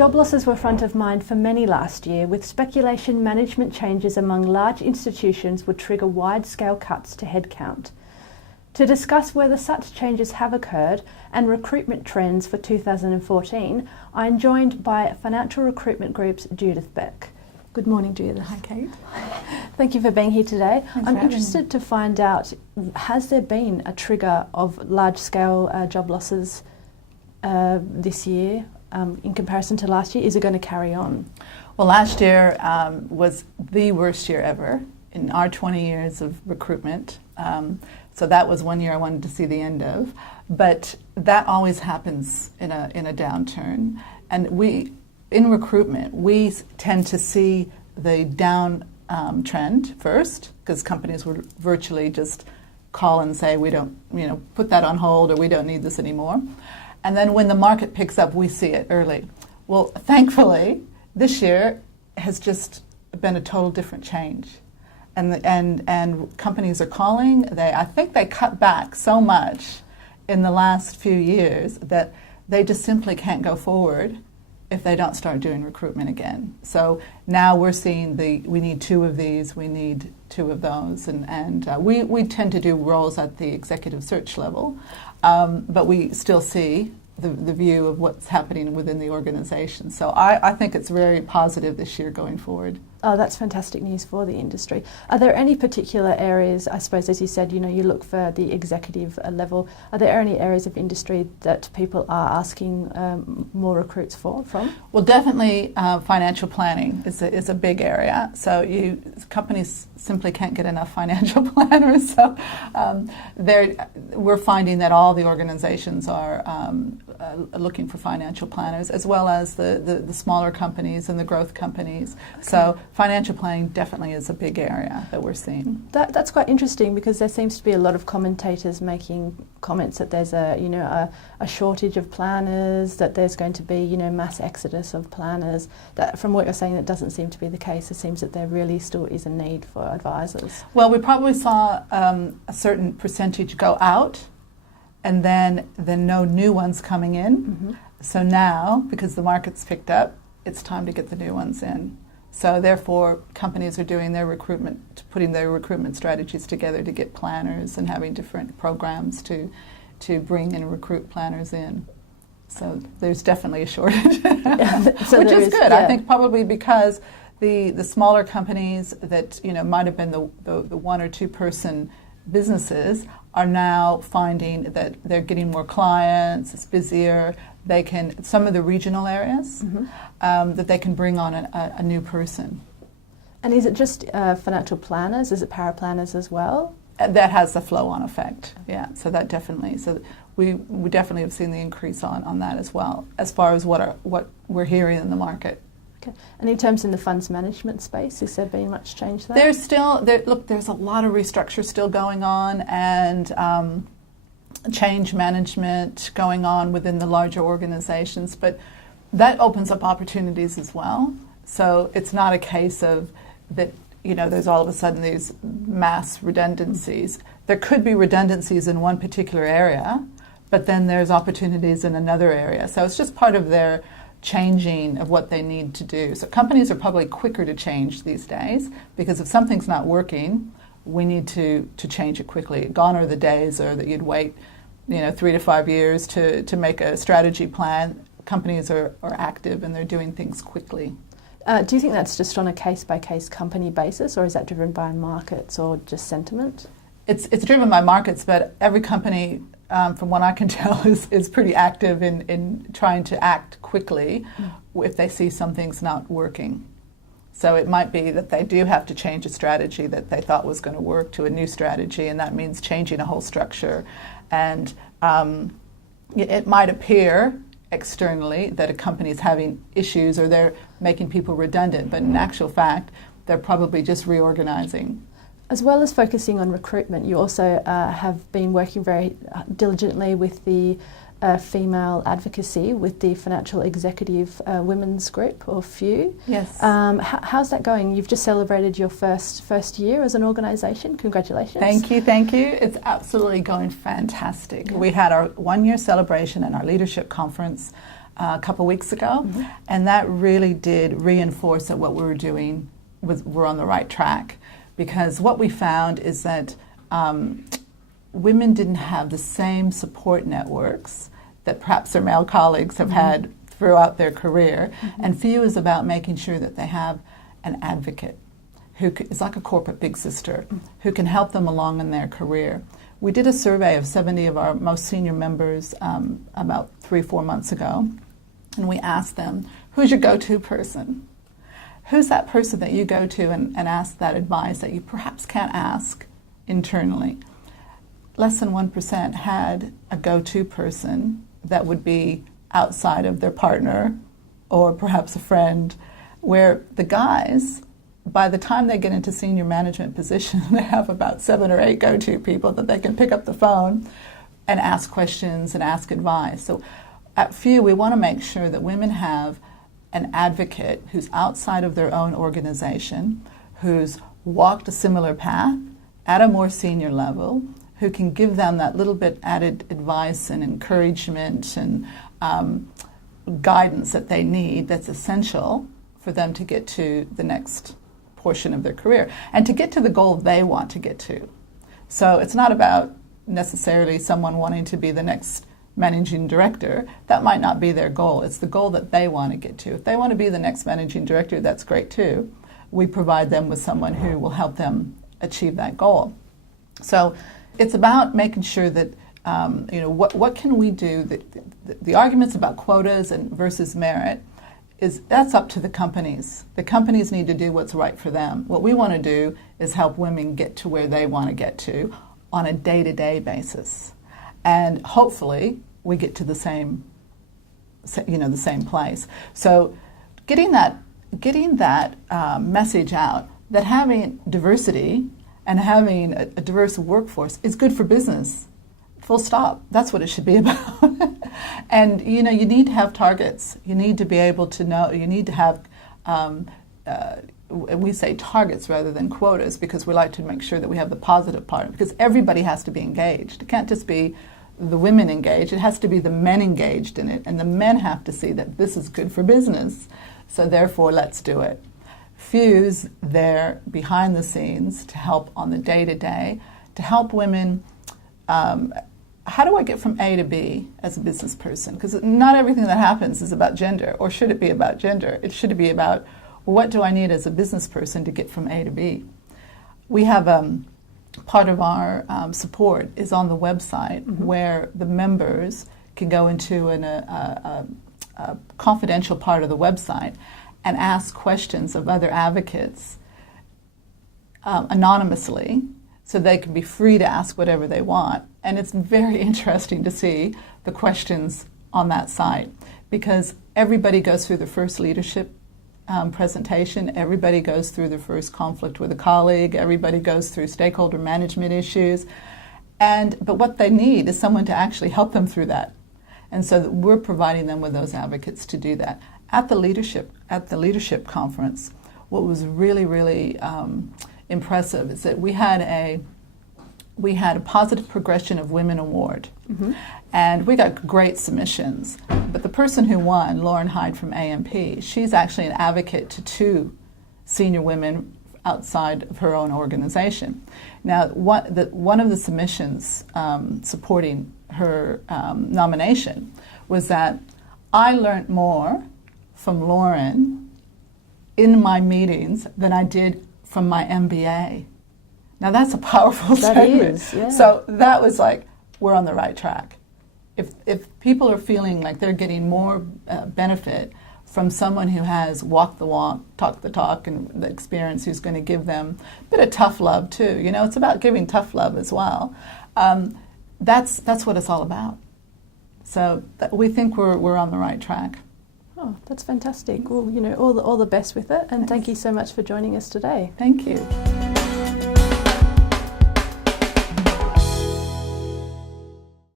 Job losses were front of mind for many last year, with speculation management changes among large institutions would trigger wide-scale cuts to headcount. To discuss whether such changes have occurred and recruitment trends for 2014, I am joined by Financial Recruitment Group's Judith Beck. Good morning, Judith. Hi, Kate. Thank you for being here today. Thanks I'm interested to find out, has there been a trigger of large-scale job losses this year in comparison to last year? Is it going to carry on? Well, last year was the worst year ever in our 20 years of recruitment. So that was one year I wanted to see the end of. But that always happens in a downturn. And in recruitment, we tend to see the down trend first, because companies would virtually just call and say, we don't, put that on hold, or we don't need this anymore. And then when the market picks up, we see it early. Well, thankfully, this year has just been a total different change. And companies are calling. I think they cut back so much in the last few years that they just simply can't go forward if they don't start doing recruitment again. So now we're seeing we need two of these, we need two of those, and we tend to do roles at the executive search level, but we still see the view of what's happening within the organization. So I think it's very positive this year going forward. Oh, that's fantastic news for the industry. Are there any particular areas, I suppose, as you said, you look for the executive level, are there any areas of industry that people are asking more recruits from? Well, definitely financial planning is a big area. So companies simply can't get enough financial planners. So we're finding that all the organizations are looking for financial planners, as well as the smaller companies and the growth companies. Okay. So financial planning definitely is a big area that we're seeing. That's quite interesting, because there seems to be a lot of commentators making comments that there's a shortage of planners, that there's going to be mass exodus of planners. That, from what you're saying, that doesn't seem to be the case. It seems that there really still is a need for advisors. Well, we probably saw a certain percentage go out, and then no new ones coming in. Mm-hmm. So now, because the market's picked up, it's time to get the new ones in. So therefore, companies are doing their recruitment, putting their recruitment strategies together to get planners and having different programs to bring and recruit planners in. So there's definitely a shortage, which is good. Yeah. I think probably because the smaller companies that might have been the one or two person businesses are now finding that they're getting more clients, it's busier. Some of the regional areas, mm-hmm. That they can bring on a new person. And is it just financial planners? Is it paraplanners as well? That has the flow-on effect, yeah. So that definitely. So we definitely have seen the increase on that as well, as far as what we're hearing in the market. Okay. And in terms in the funds management space, has there been much change there? There's a lot of restructure still going on, and change management going on within the larger organizations, but that opens up opportunities as well. So it's not a case of that, there's all of a sudden these mass redundancies. There could be redundancies in one particular area, but then there's opportunities in another area. So it's just part of their changing of what they need to do. So companies are probably quicker to change these days, because if something's not working, we need to change it quickly. Gone are the days that you'd wait 3 to 5 years to make a strategy plan. Companies are active, and they're doing things quickly. Do you think that's just on a case-by-case company basis, or is that driven by markets or just sentiment? It's driven by markets, but every company, from what I can tell, is pretty active in trying to act quickly if they see something's not working. So it might be that they do have to change a strategy that they thought was going to work to a new strategy, and that means changing a whole structure. And it might appear externally that a company is having issues or they're making people redundant, but in actual fact, they're probably just reorganizing. As well as focusing on recruitment, you also have been working very diligently with the female advocacy with the Financial Executive Women's Group, or FEW. Yes. How's that going? You've just celebrated your first year as an organisation. Congratulations. Thank you. It's absolutely going fantastic. Yeah. We had our 1-year celebration and our leadership conference a couple weeks ago, and that really did reinforce that what we were doing we're on the right track, because what we found is that women didn't have the same support networks that perhaps their male colleagues have had throughout their career, and FEW is about making sure that they have an advocate who is like a corporate big sister who can help them along in their career. We did a survey of 70 of our most senior members about 3-4 months ago, and we asked them, who's your go-to person? Who's that person that you go to and ask that advice that you perhaps can't ask internally? Less than 1% had a go-to person that would be outside of their partner or perhaps a friend, where the guys, by the time they get into senior management position, they have about 7 or 8 go-to people that they can pick up the phone and ask questions and ask advice. So at FEW, we want to make sure that women have an advocate who's outside of their own organization, who's walked a similar path at a more senior level, who can give them that little bit added advice and encouragement and guidance that they need, that's essential for them to get to the next portion of their career and to get to the goal they want to get to. So it's not about necessarily someone wanting to be the next managing director. That might not be their goal. It's the goal that they want to get to. If they want to be the next managing director, that's great too. We provide them with someone who will help them achieve that goal. So it's about making sure that what can we do. The arguments about quotas and versus merit that's up to the companies. The companies need to do what's right for them. What we want to do is help women get to where they want to get to on a day-to-day basis, and hopefully we get to the same place. So getting that message out that having diversity and having a diverse workforce is good for business. Full stop. That's what it should be about. And you need to have targets. You need to be able to know. You need to have. We say targets rather than quotas because we like to make sure that we have the positive part. Because everybody has to be engaged. It can't just be the women engaged. It has to be the men engaged in it, and the men have to see that this is good for business. So therefore, let's do it. FEW's there behind the scenes to help on the day-to-day, to help women. How do I get from A to B as a business person? Because not everything that happens is about gender, or should it be about gender? It should be about what do I need as a business person to get from A to B? We have part of our support is on the website where the members can go into a confidential part of the website and ask questions of other advocates anonymously, so they can be free to ask whatever they want. And it's very interesting to see the questions on that site, because everybody goes through the first leadership presentation, everybody goes through the first conflict with a colleague, everybody goes through stakeholder management issues, but what they need is someone to actually help them through that. And so we're providing them with those advocates to do that. At the leadership conference, what was really, really impressive is that we had a positive progression of women award, and we got great submissions. But the person who won, Lauren Hyde from AMP, she's actually an advocate to 2 senior women outside of her own organization. Now, one of the submissions supporting her nomination was that I learned more from Lauren in my meetings than I did from my MBA. Now that's a powerful statement. Is, yeah. So that was like, we're on the right track. If people are feeling like they're getting more benefit from someone who has walked the walk, talked the talk, and the experience, who's going to give them a bit of tough love too. It's about giving tough love as well. That's what it's all about. So we think we're on the right track. Oh, that's fantastic. Well, all the best with it, and thank you so much for joining us today. Thank you.